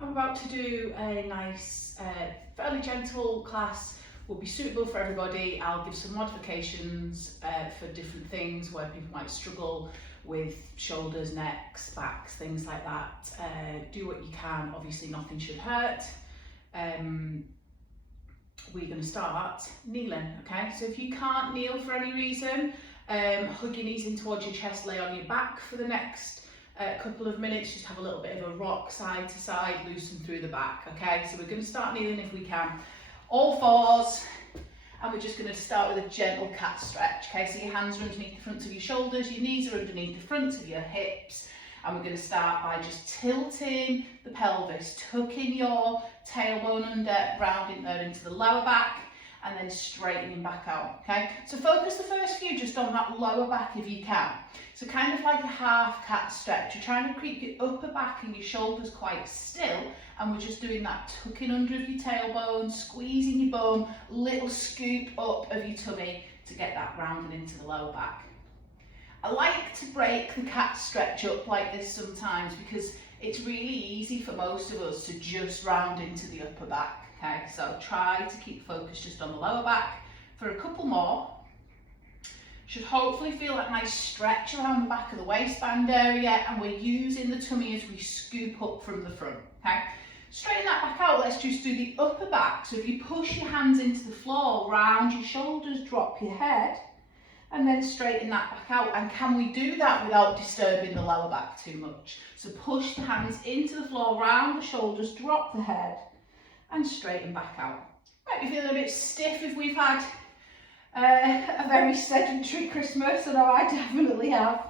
I'm about to do a nice, fairly gentle class. Will be suitable for everybody. I'll give some modifications for different things where people might struggle with shoulders, necks, backs, things like that. Do what you can. Obviously nothing should hurt. We're going to start kneeling, okay? So if you can't kneel for any reason, hug your knees in towards your chest, lay on your back for the next couple of minutes. Just have a little bit of a rock side to side, loosen through the back, okay? So we're going to start kneeling if we can. All fours, and we're just going to start with a gentle cat stretch, okay? So your hands are underneath the fronts of your shoulders, your knees are underneath the fronts of your hips, and we're going to start by just tilting the pelvis, tucking your tailbone under, rounding there into the lower back, and then straightening back out, okay? So focus the first few just on that lower back if you can. So kind of like a half cat stretch. You're trying to keep your upper back and your shoulders quite still, and we're just doing that tucking under of your tailbone, squeezing your bum, little scoop up of your tummy to get that rounded into the lower back. I like to break the cat stretch up like this sometimes because it's really easy for most of us to just round into the upper back. Okay, so try to keep focus just on the lower back for a couple more. Should hopefully feel that nice stretch around the back of the waistband area, and we're using the tummy as we scoop up from the front, okay? Straighten that back out, let's just do the upper back. So if you push your hands into the floor, round your shoulders, drop your head, and then straighten that back out. And can we do that without disturbing the lower back too much? So push the hands into the floor, round the shoulders, drop the head, and straighten back out. Might be feeling a bit stiff if we've had a very sedentary Christmas. I know I definitely have.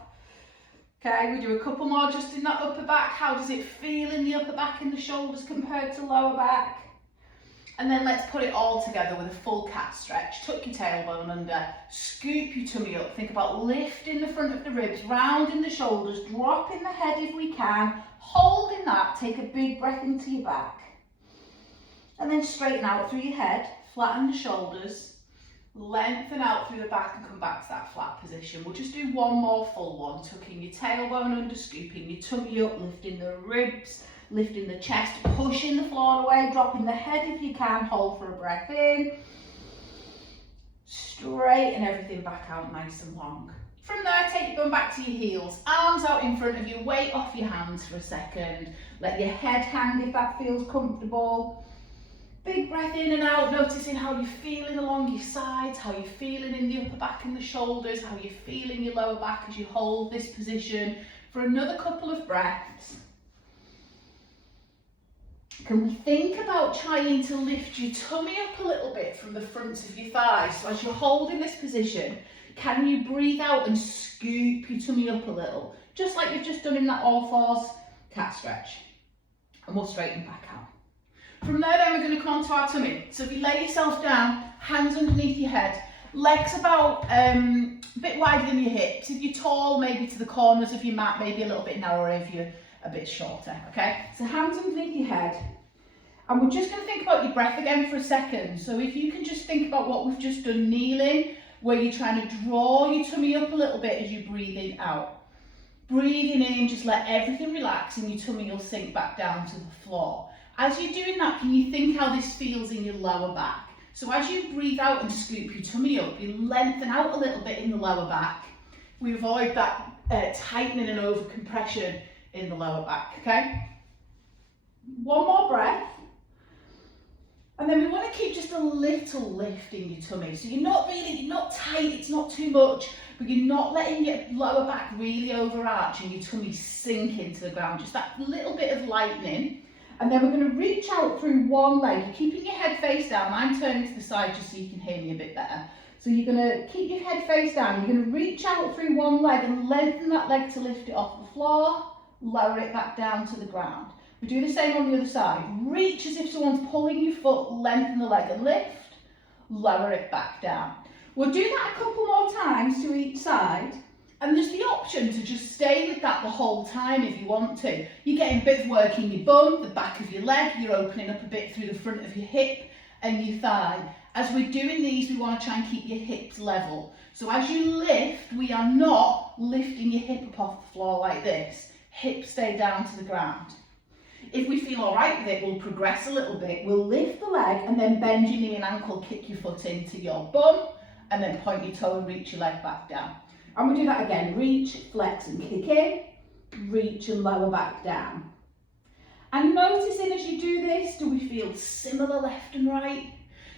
Okay, we do a couple more just in that upper back. How does it feel in the upper back and the shoulders compared to lower back? And then let's put it all together with a full cat stretch. Tuck your tailbone under, scoop your tummy up. Think about lifting the front of the ribs, rounding the shoulders, dropping the head if we can, holding that, take a big breath into your back. And then straighten out through your head, flatten the shoulders, lengthen out through the back and come back to that flat position. We'll just do one more full one, tucking your tailbone under, scooping your tummy up, lifting the ribs, lifting the chest, pushing the floor away, dropping the head if you can, hold for a breath in. Straighten everything back out nice and long. From there, take your bum back to your heels, arms out in front of you, weight off your hands for a second. Let your head hang if that feels comfortable. Big breath in and out, noticing how you're feeling along your sides, how you're feeling in the upper back and the shoulders, how you're feeling your lower back as you hold this position for another couple of breaths. Can we think about trying to lift your tummy up a little bit from the fronts of your thighs? So as you're holding this position, can you breathe out and scoop your tummy up a little? Just like we've just done in that all fours cat stretch. And we'll straighten back out. From there then we're going to come onto our tummy. So if you lay yourself down, hands underneath your head, legs about a bit wider than your hips. If you're tall, maybe to the corners of your mat, maybe a little bit narrower if you're a bit shorter, okay? So hands underneath your head. And we're just going to think about your breath again for a second. So if you can just think about what we've just done kneeling, where you're trying to draw your tummy up a little bit as you're breathing out. Breathing in, just let everything relax and your tummy will sink back down to the floor. As you're doing that, can you think how this feels in your lower back? So as you breathe out and scoop your tummy up, you lengthen out a little bit in the lower back. We avoid that tightening and over compression in the lower back, okay? One more breath. And then we want to keep just a little lift in your tummy. So you're not tight, it's not too much, but you're not letting your lower back really overarch and your tummy sink into the ground. Just that little bit of lightening. And then we're going to reach out through one leg. You're keeping your head face down. I'm turning to the side just so you can hear me a bit better. So you're going to keep your head face down. You're going to reach out through one leg and lengthen that leg to lift it off the floor. Lower it back down to the ground. We do the same on the other side. Reach as if someone's pulling your foot, lengthen the leg and lift. Lower it back down. We'll do that a couple more times to each side. And there's the option to just stay with that the whole time if you want to. You're getting a bit of work in your bum, the back of your leg, you're opening up a bit through the front of your hip and your thigh. As we're doing these, we want to try and keep your hips level. So as you lift, we are not lifting your hip up off the floor like this. Hips stay down to the ground. If we feel all right with it, we'll progress a little bit. We'll lift the leg and then bend your knee and ankle, kick your foot into your bum, and then point your toe and reach your leg back down. And we do that again. Reach, flex and kick in. Reach and lower back down. And noticing as you do this, do we feel similar left and right?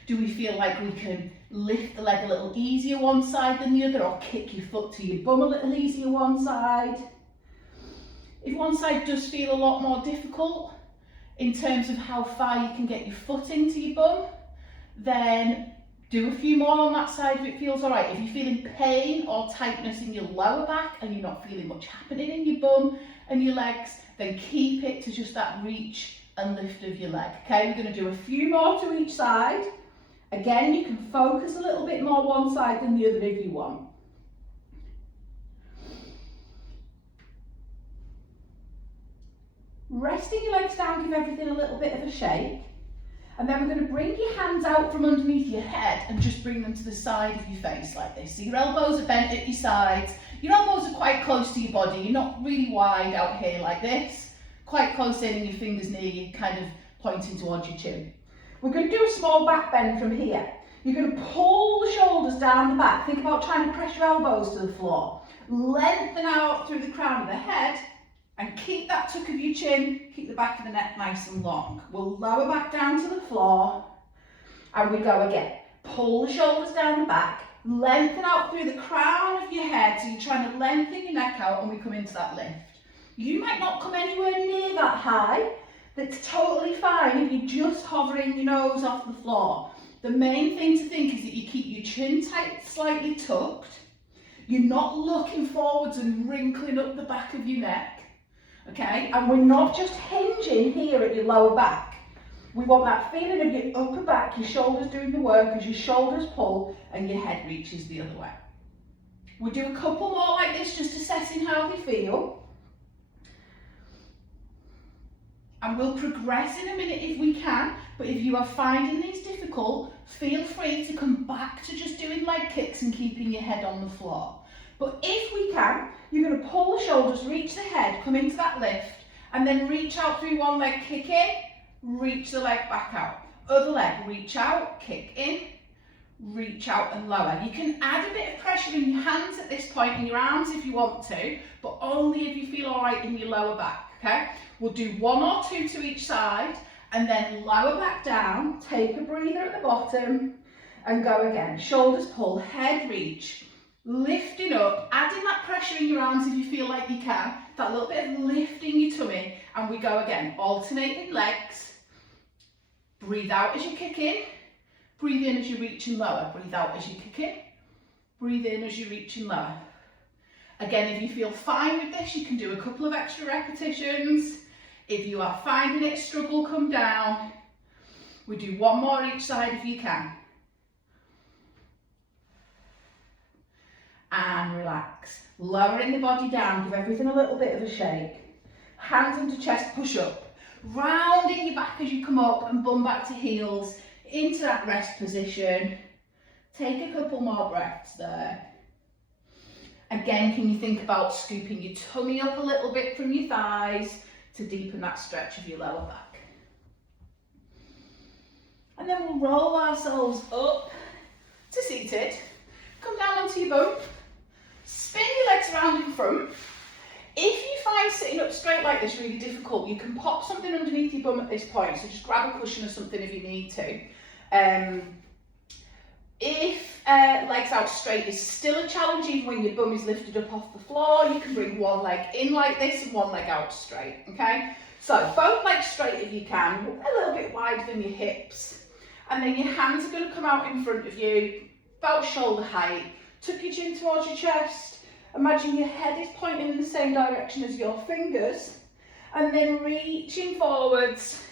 Do we feel like we can lift the leg a little easier one side than the other, or kick your foot to your bum a little easier one side? If one side does feel a lot more difficult in terms of how far you can get your foot into your bum, then do a few more on that side if it feels all right. If you're feeling pain or tightness in your lower back and you're not feeling much happening in your bum and your legs, then keep it to just that reach and lift of your leg. Okay, we're going to do a few more to each side. Again, you can focus a little bit more one side than the other if you want. Resting your legs down, give everything a little bit of a shake. And then we're going to bring your hands out from underneath your head and just bring them to the side of your face like this. So your elbows are bent at your sides. Your elbows are quite close to your body. You're not really wide out here like this. Quite close in and your fingers near you, kind of pointing towards your chin. We're going to do a small back bend from here. You're going to pull the shoulders down the back. Think about trying to press your elbows to the floor. Lengthen out through the crown of the head and keep that tuck of your chin, keep the back of the neck nice and long. We'll lower back down to the floor and we go again. Pull the shoulders down the back, lengthen out through the crown of your head, so you're trying to lengthen your neck out and we come into that lift. You might not come anywhere near that high. That's totally fine if you're just hovering your nose off the floor. The main thing to think is that you keep your chin tight, slightly tucked. You're not looking forwards and wrinkling up the back of your neck, okay? And we're not just hinging here at your lower back. We want that feeling of your upper back, your shoulders doing the work as your shoulders pull and your head reaches the other way. We'll do a couple more like this, just assessing how they feel. And we'll progress in a minute if we can, but if you are finding these difficult, feel free to come back to just doing leg kicks and keeping your head on the floor. But if we can, you're going to pull the shoulders, reach the head, come into that lift, and then reach out through one leg, kick in, reach the leg back out. Other leg, reach out, kick in, reach out and lower. You can add a bit of pressure in your hands at this point, in your arms if you want to, but only if you feel all right in your lower back, okay? We'll do one or two to each side and then lower back down, take a breather at the bottom and go again. Shoulders pull, head reach, lifting up, adding that pressure in your arms if you feel like you can, that little bit of lifting your tummy, and we go again, alternating legs. Breathe out as you kick in, breathe in as you reach and lower, breathe out as you kick in, breathe in as you reach and lower. Again, if you feel fine with this, you can do a couple of extra repetitions. If you are finding it struggle, come down. We do one more each side if you can. And relax. Lowering the body down, give everything a little bit of a shake. Hands under chest, push up. Rounding your back as you come up and bum back to heels into that rest position. Take a couple more breaths there. Again, can you think about scooping your tummy up a little bit from your thighs to deepen that stretch of your lower back. And then we'll roll ourselves up to seated. Come down onto your bum. Spin your legs around in front. If you find sitting up straight like this really difficult, you can pop something underneath your bum at this point. So just grab a cushion or something if you need to. If legs out straight is still a challenge, even when your bum is lifted up off the floor, you can bring one leg in like this and one leg out straight, okay? So both legs straight if you can, a little bit wider than your hips. And then your hands are going to come out in front of you, about shoulder height. Tuck your chin towards your chest. Imagine your head is pointing in the same direction as your fingers. And then reaching forwards.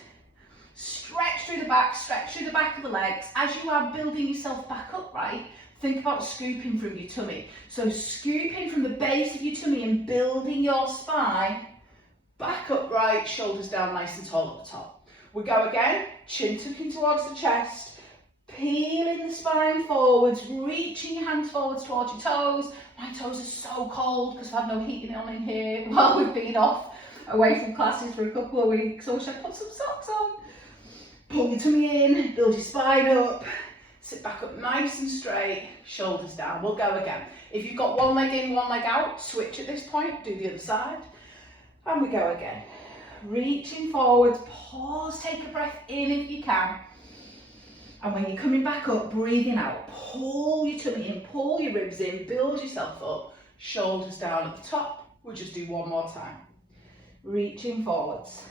Stretch through the back, stretch through the back of the legs. As you are building yourself back upright, think about scooping from your tummy. So scooping from the base of your tummy and building your spine, back upright, shoulders down nice and tall at the top. We go again, chin tucking towards the chest, Peeling the spine forwards, reaching your hands forwards towards your toes. My toes are so cold because I've had no heating on in here while we've been off away from classes for a couple of weeks. So I should put some socks on. Pull your tummy in, build your spine up. Sit back up nice and straight, shoulders down. We'll go again. If you've got one leg in, one leg out, switch at this point, do the other side. And we go again. Reaching forwards, pause, take a breath in if you can. And when you're coming back up, breathing out, pull your tummy in, pull your ribs in, build yourself up, shoulders down at the top. We'll just do one more time. Reaching forwards.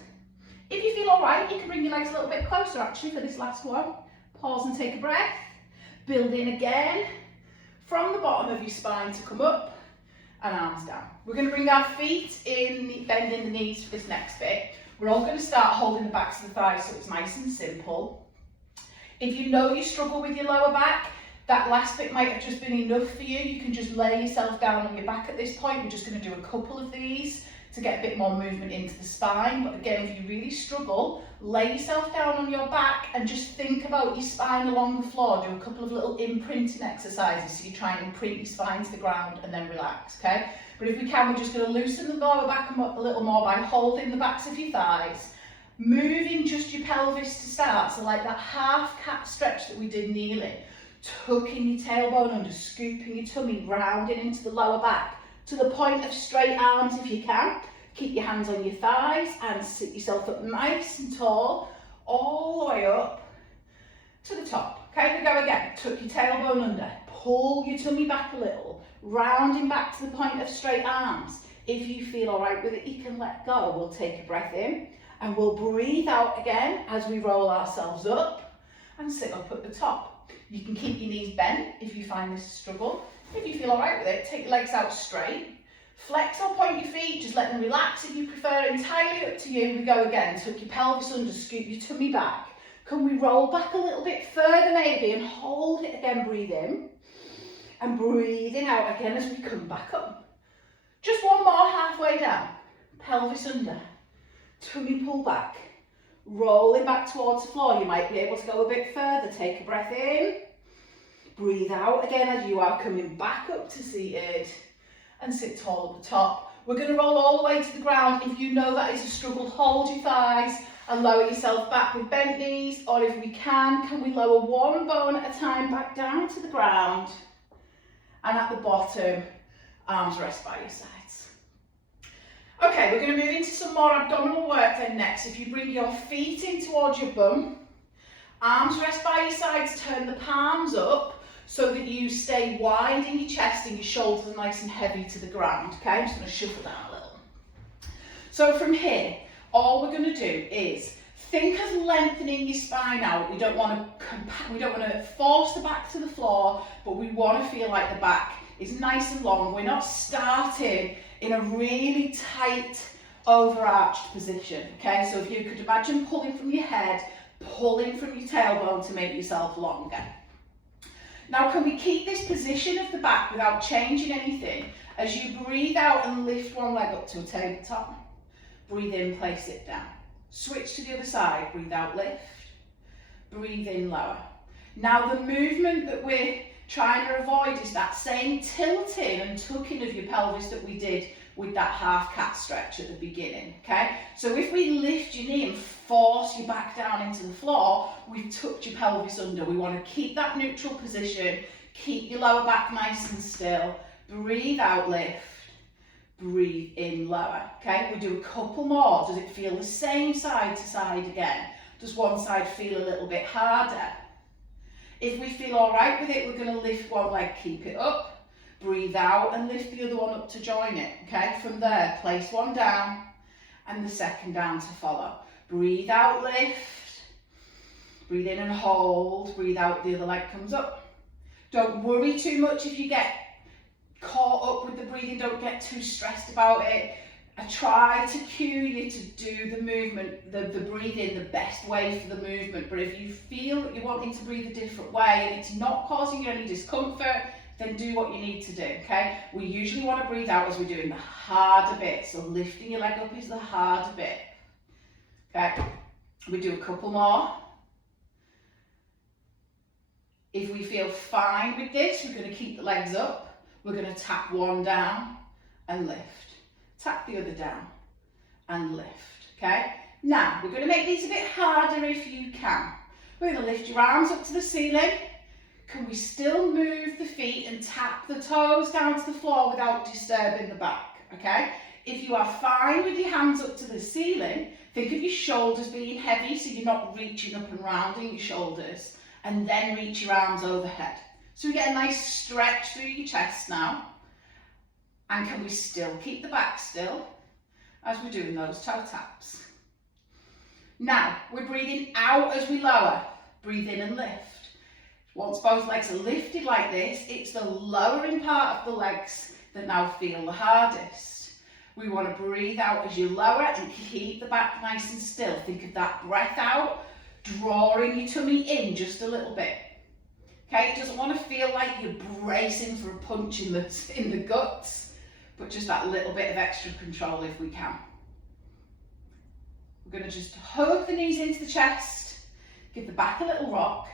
If you feel all right, you can bring your legs a little bit closer actually for this last one. Pause and take a breath. Build in again. From the bottom of your spine to come up and arms down. We're going to bring our feet in, bending the knees for this next bit. We're all going to start holding the backs of the thighs so it's nice and simple. If you know you struggle with your lower back, that last bit might have just been enough for you. You can just lay yourself down on your back at this point. We're just going to do a couple of these to get a bit more movement into the spine. But again, if you really struggle, lay yourself down on your back and just think about your spine along the floor. Do a couple of little imprinting exercises so you try and imprint your spine to the ground and then relax, okay? But if we can, we're just going to loosen the lower back a little more by holding the backs of your thighs. Moving just your pelvis to start, so like that half cat stretch that we did kneeling. Tucking your tailbone under, scooping your tummy, rounding into the lower back. To the point of straight arms if you can. Keep your hands on your thighs and sit yourself up nice and tall, all the way up to the top. Okay, we go again. Tuck your tailbone under, pull your tummy back a little, rounding back to the point of straight arms. If you feel all right with it, you can let go. We'll take a breath in. And we'll breathe out again as we roll ourselves up and sit up at the top. You can keep your knees bent if you find this a struggle. If you feel all right with it, take your legs out straight. Flex or point your feet, just let them relax if you prefer, entirely up to you. We go again, tuck your pelvis under, scoop your tummy back. Can we roll back a little bit further maybe and hold it again, breathe in. And breathing out again as we come back up. Just one more halfway down, pelvis under. Tummy pull back, rolling back towards the floor. You might be able to go a bit further. Take a breath in, breathe out again as you are coming back up to seated and sit tall at the top. We're going to roll all the way to the ground. If you know that is a struggle, hold your thighs and lower yourself back with bent knees, or if we can we lower one bone at a time back down to the ground, and at the bottom, arms rest by your sides. Okay, we're going to move into some more abdominal work then next. If you bring your feet in towards your bum, arms rest by your sides, turn the palms up so that you stay wide in your chest and your shoulders are nice and heavy to the ground. Okay, I'm just going to shuffle down a little. So from here, all we're going to do is think of lengthening your spine out. We don't want to force the back to the floor, but we want to feel like the back is nice and long. We're not starting in a really tight, overarched position, okay? So if you could imagine pulling from your head, pulling from your tailbone to make yourself longer. Now, can we keep this position of the back without changing anything? As you breathe out and lift one leg up to a tabletop, breathe in, place it down. Switch to the other side, breathe out, lift, breathe in, lower. Now, the movement that we're trying to avoid is that same tilting and tucking of your pelvis that we did with that half cat stretch at the beginning, okay? So if we lift your knee and force your back down into the floor, we've tucked your pelvis under. We want to keep that neutral position, keep your lower back nice and still. Breathe out, lift, breathe in, lower, okay? We do a couple more. Does it feel the same side to side again? Does one side feel a little bit harder? If we feel all right with it, we're going to lift one leg, keep it up, breathe out and lift the other one up to join it, okay? From there, place one down and the second down to follow. Breathe out, lift, breathe in and hold, breathe out, the other leg comes up. Don't worry too much if you get caught up with the breathing, don't get too stressed about it. I try to cue you to do the movement, the breathing the best way for the movement, but if you feel that you're wanting to breathe a different way and it's not causing you any discomfort, then do what you need to do, okay? We usually want to breathe out as we're doing the harder bit, so lifting your leg up is the harder bit, okay? We do a couple more. If we feel fine with this, we're going to keep the legs up. We're going to tap one down and lift. Tap the other down and lift, okay? Now, we're going to make these a bit harder if you can. We're going to lift your arms up to the ceiling. Can we still move the feet and tap the toes down to the floor without disturbing the back, okay? If you are fine with your hands up to the ceiling, think of your shoulders being heavy so you're not reaching up and rounding your shoulders, and then reach your arms overhead. So we get a nice stretch through your chest now. And can we still keep the back still as we're doing those toe taps? Now, we're breathing out as we lower. Breathe in and lift. Once both legs are lifted like this, it's the lowering part of the legs that now feel the hardest. We want to breathe out as you lower and keep the back nice and still. Think of that breath out, drawing your tummy in just a little bit. Okay, it doesn't want to feel like you're bracing for a punch in the guts, but just that little bit of extra control if we can. We're going to just hug the knees into the chest, give the back a little rock.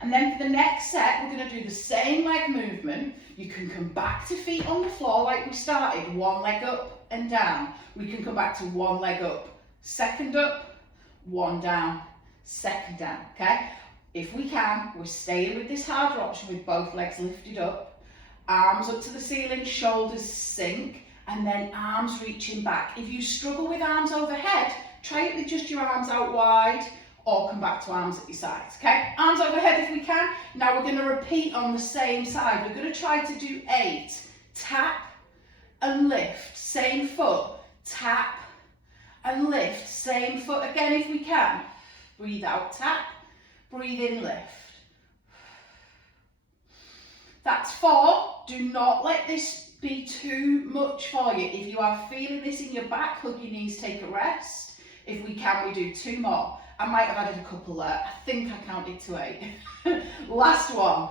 And then for the next set, we're going to do the same leg movement. You can come back to feet on the floor like we started, one leg up and down. We can come back to one leg up, second up, one down, second down, okay? If we can, we're staying with this harder option with both legs lifted up, arms up to the ceiling, shoulders sink, and then arms reaching back. If you struggle with arms overhead, try it with just your arms out wide, or come back to arms at your sides, okay? Arms overhead if we can. Now we're going to repeat on the same side. We're going to try to do 8. Tap and lift, same foot. Tap and lift, same foot again if we can. Breathe out, tap. Breathe in, lift. That's 4. Do not let this be too much for you. If you are feeling this in your back, hug your knees, take a rest. If we can, we do 2 more. I might have added a couple there. I think I counted to 8. Last one.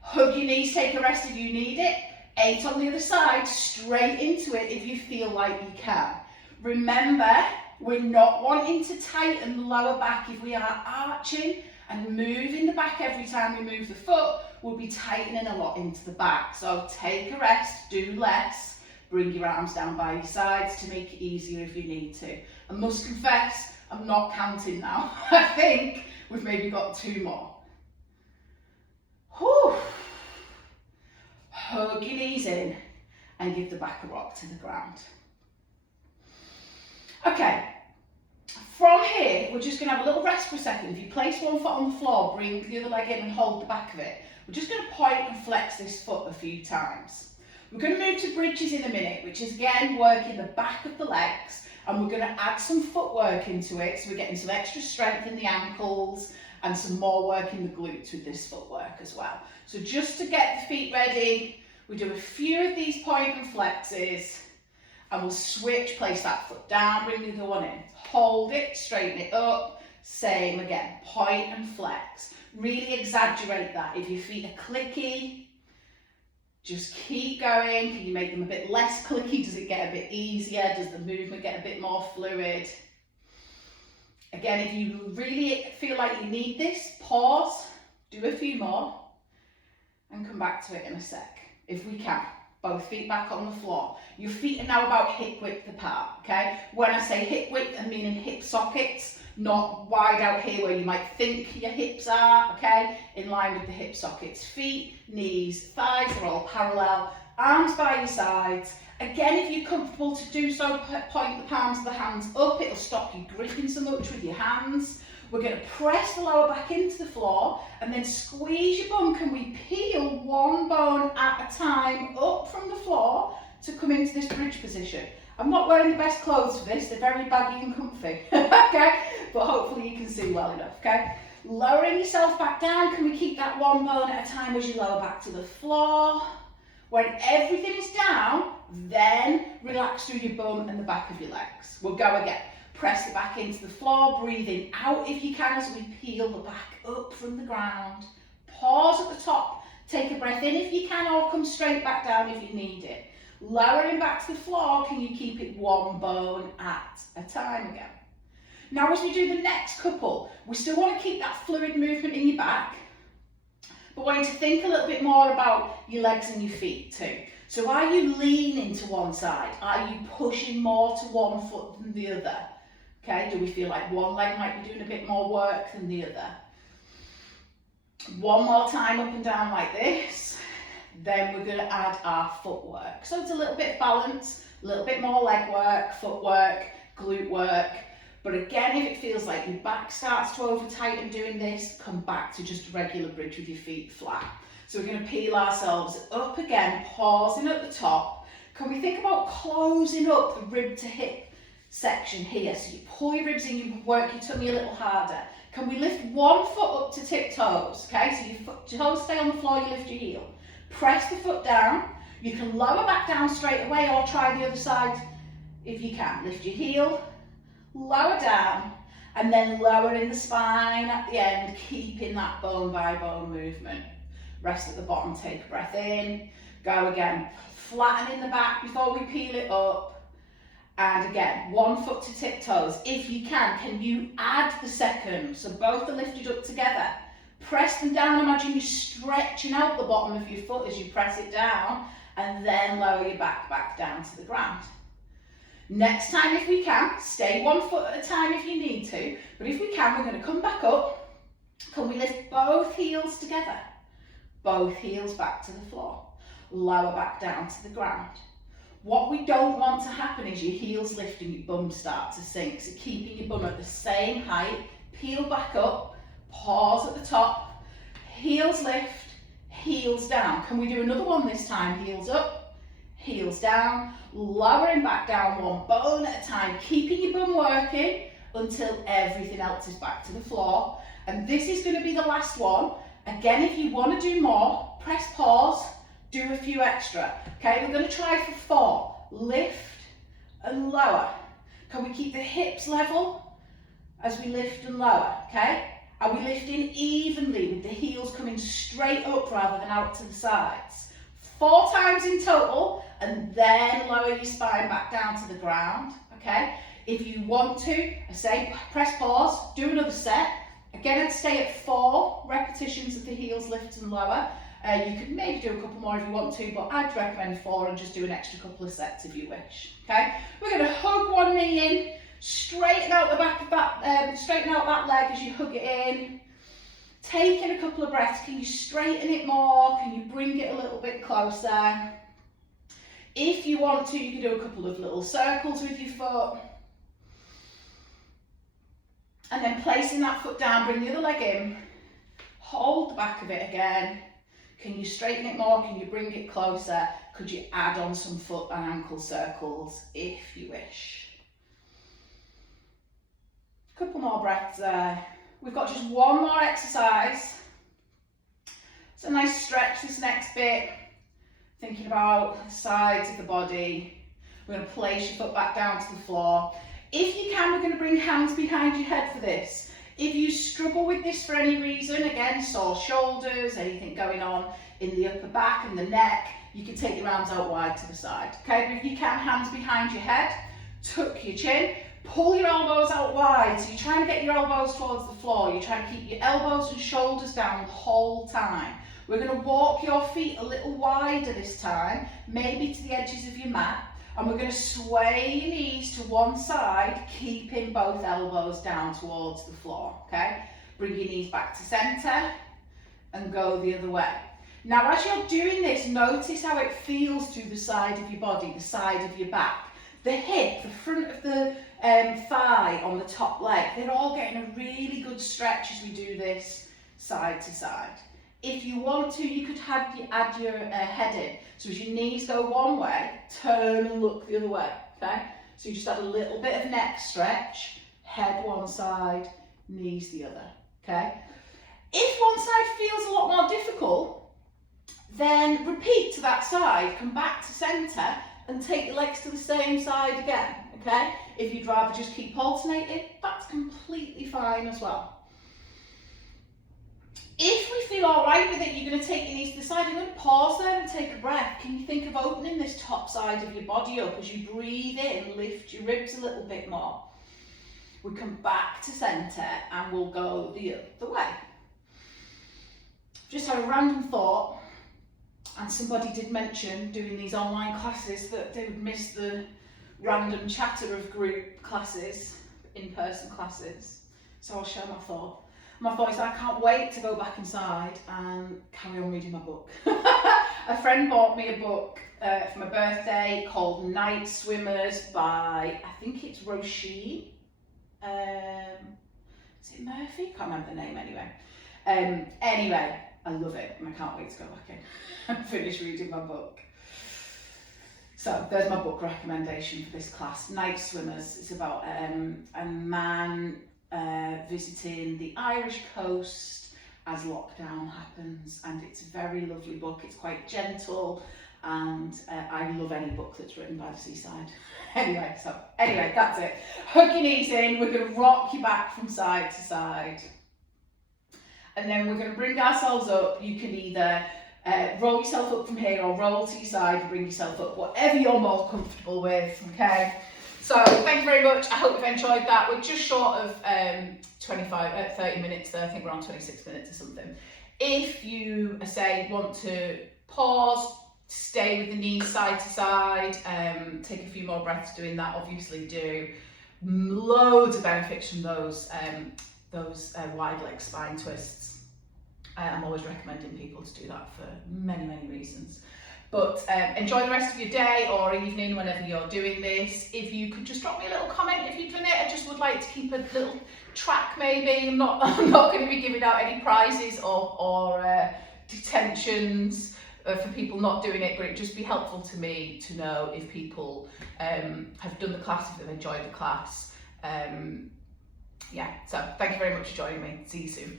Hug your knees, take a rest if you need it. 8 on the other side, straight into it if you feel like you can. Remember, we're not wanting to tighten the lower back. If we are arching and moving the back every time we move the foot, we'll be tightening a lot into the back. So take a rest, do less. Bring your arms down by your sides to make it easier if you need to. I must confess, I'm not counting now. I think we've maybe got 2 more. Whew. Hug your knees in and give the back a rock to the ground. Okay, from here, we're just going to have a little rest for a second. If you place one foot on the floor, bring the other leg in and hold the back of it. We're just going to point and flex this foot a few times. We're going to move to bridges in a minute, which is again working the back of the legs. And we're going to add some footwork into it, so we're getting some extra strength in the ankles and some more work in the glutes with this footwork as well. So just to get the feet ready, we do a few of these point and flexes, and we'll switch, place that foot down, bring the other one in. Hold it, straighten it up, same again, point and flex. Really exaggerate that. If your feet are clicky, just keep going. Can you make them a bit less clicky? Does it get a bit easier? Does the movement get a bit more fluid? Again, if you really feel like you need this, pause, do a few more, and come back to it in a sec, if we can. Both feet back on the floor. Your feet are now about hip width apart, okay? When I say hip width, I mean in hip sockets, not wide out here where you might think your hips are, okay? In line with the hip sockets. Feet, knees, thighs are all parallel. Arms by your sides. Again, if you're comfortable to do so, point the palms of the hands up. It'll stop you gripping so much with your hands. We're going to press the lower back into the floor and then squeeze your bum. Can we peel one bone at a time up from the floor to come into this bridge position? I'm not wearing the best clothes for this. They're very baggy and comfy, okay? But hopefully you can see well enough, okay? Lowering yourself back down. Can we keep that one bone at a time as you lower back to the floor? When everything is down, then relax through your bum and the back of your legs. We'll go again. Press it back into the floor, breathing out if you can as we peel the back up from the ground. Pause at the top, take a breath in if you can, or come straight back down if you need it. Lowering back to the floor, can you keep it one bone at a time again? Now as we do the next couple, we still want to keep that fluid movement in your back, but want you to think a little bit more about your legs and your feet too. So are you leaning to one side? Are you pushing more to one foot than the other? Okay, do we feel like one leg might be doing a bit more work than the other? One more time up and down like this. Then we're going to add our footwork. So it's a little bit of balance, a little bit more leg work, footwork, glute work. But again, if it feels like your back starts to over tighten doing this, come back to just a regular bridge with your feet flat. So we're going to peel ourselves up again, pausing at the top. Can we think about closing up the rib to hip section here? So you pull your ribs in, you work your tummy a little harder. Can we lift one foot up to tiptoes? Okay, so your toes stay on the floor, you lift your heel. Press the foot down. You can lower back down straight away or try the other side if you can. Lift your heel, lower down, and then lower in the spine at the end, keeping that bone by bone movement. Rest at the bottom, take a breath in, go again, flatten in the back before we peel it up, and again, one foot to tiptoes. If you can you add the second, so both are lifted up together. Press them down, imagine you're stretching out the bottom of your foot as you press it down, and then lower your back down to the ground. Next time, if we can, stay one foot at a time if you need to, but if we can, we're going to come back up. Can we lift both heels together? Both heels back to the floor. Lower back down to the ground. What we don't want to happen is your heels lift and your bum start to sink. So keeping your bum at the same height, peel back up, pause at the top, heels lift, heels down. Can we do another one this time? Heels up, heels down, lowering back down one bone at a time, keeping your bum working until everything else is back to the floor. And this is going to be the last one. Again, if you want to do more, press pause, do a few extra. Okay, we're going to try for 4. Lift and lower. Can we keep the hips level as we lift and lower? Okay, are we lifting evenly with the heels coming straight up rather than out to the sides? 4 times in total, and then lower your spine back down to the ground. Okay, if you want to, I say press pause, do another set. Again, I'd stay at 4 repetitions of the heels lift and lower. You could maybe do a couple more if you want to, but I'd recommend 4 and just do an extra couple of sets if you wish. Okay, we're going to hug one knee in, straighten out the back of that, straighten out that leg as you hug it in. Take in a couple of breaths. Can you straighten it more? Can you bring it a little bit closer? If you want to, you can do a couple of little circles with your foot. And then placing that foot down, bring the other leg in, hold the back of it again. Can you straighten it more? Can you bring it closer? Could you add on some foot and ankle circles if you wish? A couple more breaths there. We've got just one more exercise. It's a nice stretch, this next bit. Thinking about the sides of the body. We're going to place your foot back down to the floor. If you can, we're going to bring hands behind your head for this. If you struggle with this for any reason, again, sore shoulders, anything going on in the upper back and the neck, you can take your arms out wide to the side. Okay, but if you can, hands behind your head, tuck your chin, pull your elbows out wide. So you're trying to get your elbows towards the floor. You're trying to keep your elbows and shoulders down the whole time. We're going to walk your feet a little wider this time, maybe to the edges of your mat. And we're going to sway your knees to one side, keeping both elbows down towards the floor, okay? Bring your knees back to center and go the other way. Now, as you're doing this, notice how it feels to the side of your body, the side of your back. The hip, the front of the thigh on the top leg, they're all getting a really good stretch as we do this side to side. If you want to, you could add your head in. So as your knees go one way, turn and look the other way, okay? So you just add a little bit of neck stretch, head one side, knees the other, okay? If one side feels a lot more difficult, then repeat to that side, come back to center and take your legs to the same side again, okay? If you'd rather just keep alternating, that's completely fine as well. If we feel all right with it, you're going to take your knees to the side. I'm going to pause there and take a breath. Can you think of opening this top side of your body up as you breathe in, lift your ribs a little bit more. We come back to centre and we'll go the other way. Just had a random thought, and somebody did mention doing these online classes that they would miss the random chatter of group classes, in-person classes. So I'll share my thought. My thought is I can't wait to go back inside and carry on reading my book. A friend bought me a book for my birthday called Night Swimmers by, I think it's Roisin. Is it Murphy? Can't remember the name anyway. Anyway, I love it and I can't wait to go back in and finish reading my book. So there's my book recommendation for this class, Night Swimmers. It's about a man visiting the Irish coast as lockdown happens, and it's a very lovely book. It's quite gentle, and I love any book that's written by the seaside. Anyway, that's it. Hug your knees in, we're going to rock you back from side to side. And then we're going to bring ourselves up. You can either roll yourself up from here or roll to your side and bring yourself up, whatever you're more comfortable with, okay? So thank you very much. I hope you've enjoyed that. We're just short of 30 minutes there. I think we're on 26 minutes or something. If you, say, want to pause, stay with the knees side to side, take a few more breaths doing that, obviously do. Loads of benefits from those wide leg spine twists. I'm always recommending people to do that for many, many reasons. But enjoy the rest of your day or evening whenever you're doing this. If you could just drop me a little comment if you've done it. I just would like to keep a little track maybe. I'm not going to be giving out any prizes or detentions for people not doing it, but it'd just be helpful to me to know if people have done the class, if they've enjoyed the class. Yeah, so thank you very much for joining me. See you soon.